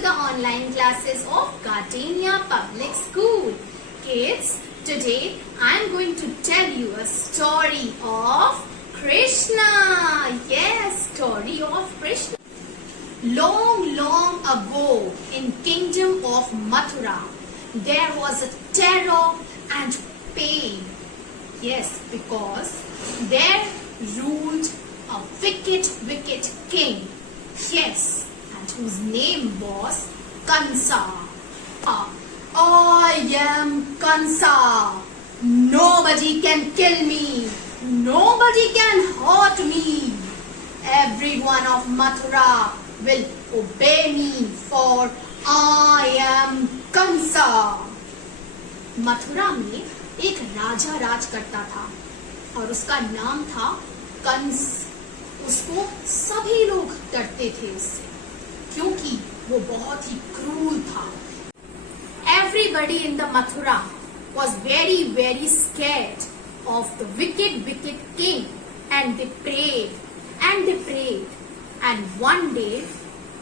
to the online classes of Gardenia Public School. Kids, today I am going to tell you a story of Krishna. Yes, story of Krishna. Long, long ago in kingdom of Mathura, there was a terror and pain. Yes, because there ruled a wicked king. Yes, and whose name was Kansa. I am Kansa. Nobody can kill me. Nobody can hurt me. Everyone of Mathura will obey me, for I am Kansa. Mathura में एक राजा राज करता था और उसका नाम था कंस. उसको सभी लोग डरते थे उससे, क्योंकि वो बहुत ही क्रूर था. Everybody in the Mathura was very scared of the wicked king, and they prayed and one day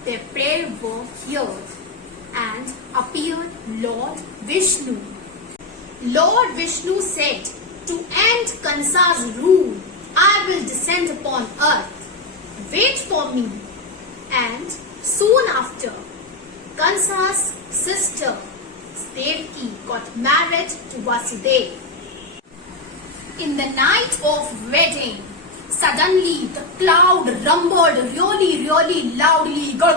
their prayer were heard and appeared Lord Vishnu. Lord Vishnu said, to end Kansa's rule, I will descend upon earth. Wait for me. And soon after, Kansa's sister Devaki got married to Vasudeva. In the night of wedding, suddenly the cloud rumbled really loudly, gur,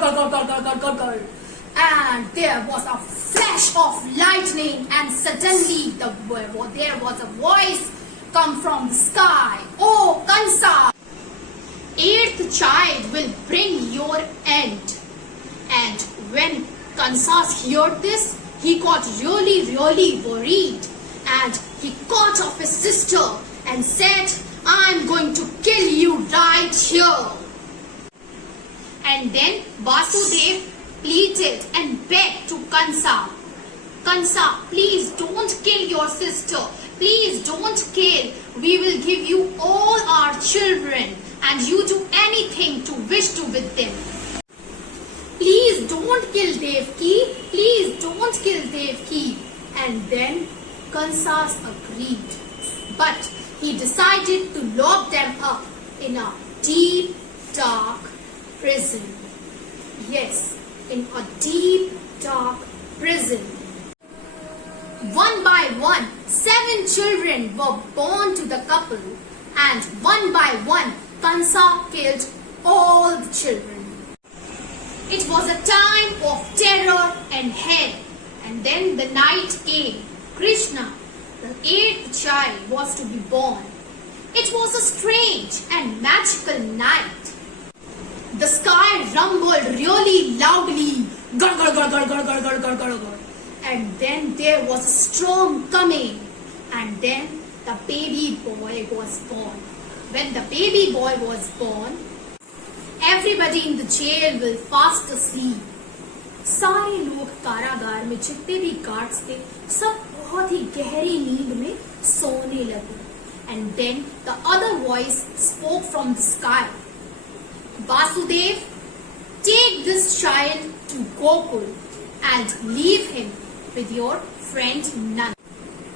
and there was a flash of lightning, and suddenly there was a voice come from the sky. Oh, Kansa, eighth child will bring your end. And when Kansa heard this, he got really worried, and he caught up his sister and said, I'm going to kill you right here. And then Vasudeva pleaded and begged to Kansa, Kansa, please don't kill your sister. Please don't kill. We will give you all our children, and you do anything to wish to with them. Please don't kill Devaki. Please don't kill Devaki. And then Kansa agreed. But he decided to lock them up in a deep, dark prison. Yes, in a deep, dark prison. One by one, 7 children were born to the couple, and one by one, Kansa killed all the children. It was a time of terror and hell, and then the night came. Krishna, the 8th child, was to be born. It was a strange and magical night. The sky rumbled really loudly, and then there was a storm coming, and then the baby boy was born. When the baby boy was born, everybody in the jail will fast asleep. सारे लोग कारागार में जितने भी guards थे, सब बहुत ही गहरी नींद में सोने लगे. And then the other voice spoke from the sky. Vasudeva, take this child to Gokul and leave him with your friend Nand.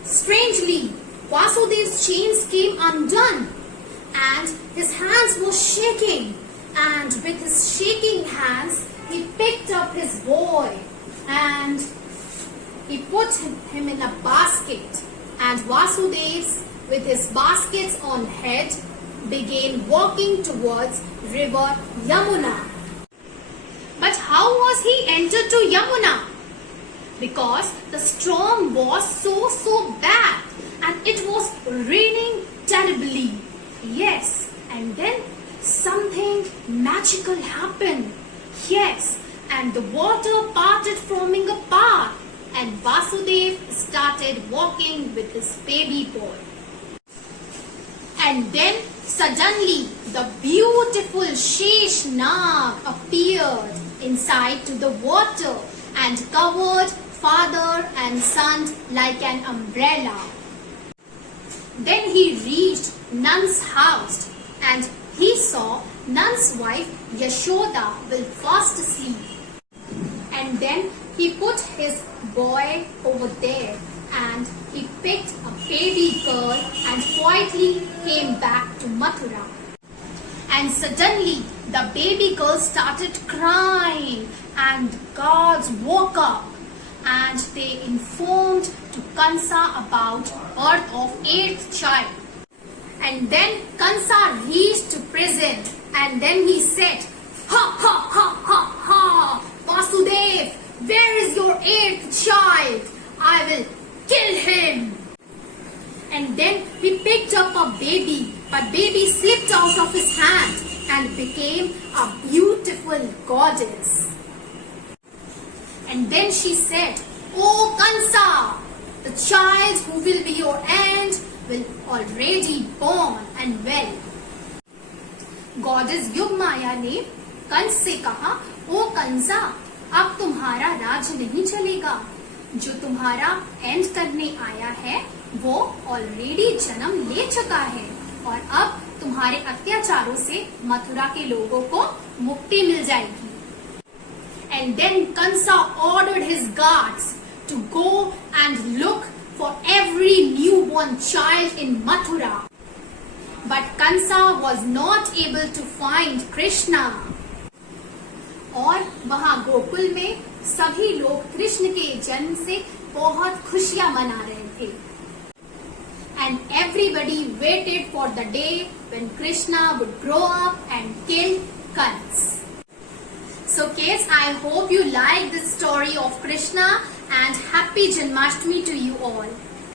Strangely, Vasudeva's chains came undone, and his hands were shaking. And with his shaking hands, he picked up his boy and he put him in a basket. And Vasudeva, with his baskets on head, began walking towards river Yamuna. But how was he entered to Yamuna? Because the storm was so bad, and it was raining terribly. Yes, and then something magical happened. Yes, and the water parted, forming a path, and Vasudeva started walking with his baby boy. And then suddenly the beautiful Sheshnag appeared inside to the water and covered father and son like an umbrella. Then he reached Nand's house, and he saw Nand's wife Yashoda will fast asleep. And then he put his boy over there and he picked a baby girl and quietly came back to Mathura. And suddenly the baby girl started crying and the guards woke up and they informed to Kansa about birth of 8th child. And then Kansa reached to prison and then he said, "Ha ha ha ha ha! Vasudev, where is your 8th child? I will kill him." And then he picked up a baby, but baby slipped out of his hand and became a beautiful goddess. And then she said, "Oh Kansa, the child who will be your end will already born and well." Goddess Yugmaya ने कंस से कहा, "ओ कंसा, अब तुम्हारा राज नहीं चलेगा। जो तुम्हारा and करने आया है वो ऑलरेडी जन्म ले चुका है और अब तुम्हारे अत्याचारों से मथुरा के लोगों को मुक्ति मिल जाएगी." And then Kansa ordered his guards to go and look for every newborn child in Mathura. But Kansa was not able to find Krishna. और वहाँ गोकुल में सभी लोग कृष्ण के जन्म से बहुत खुशियां मना रहे थे. And everybody waited for the day when Krishna would grow up and kill Kans. So kids, I hope you like this story of Krishna and happy Janmashtami to you all.